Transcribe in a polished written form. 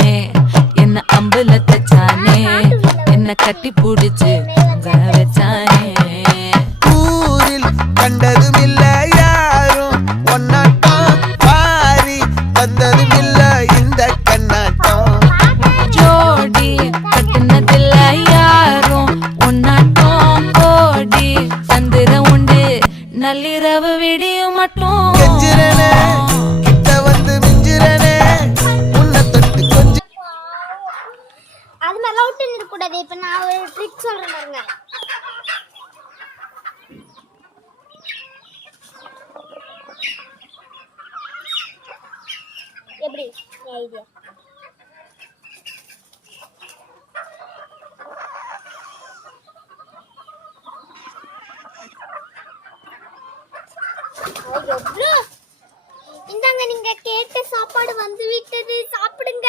வச்சானே என்ன அம்புல தச்சானே என்ன கட்டி புடிச்சு வச்சானே ஊரில் கண்டதும் இல்ல யாரும் ஒன்னாட்டம் பாரி வந்ததும் இல்ல இந்த கண்ணாட்டம் ஜோடி கட்டுனதில்ல யாரும் ஒன்னாட்டம் கோடி தந்திரம் உண்டு நள்ளிரவு விடியும் மட்டும் கெஞ்சிரனே கிட்ட வந்து மிஞ்சிரனே உன்னை தொட்டு கொஞ்சம் அது மாதிரி அவுட்டன் இருக்க கூடாது. இப்ப நான் ஒரு ட்ரிக் சொல்றேன் பாருங்க. எப்படி ஐடியா இந்தாங்க நீங்க கேட்ட சாப்பாடு வந்து விட்டது, சாப்பிடுங்க.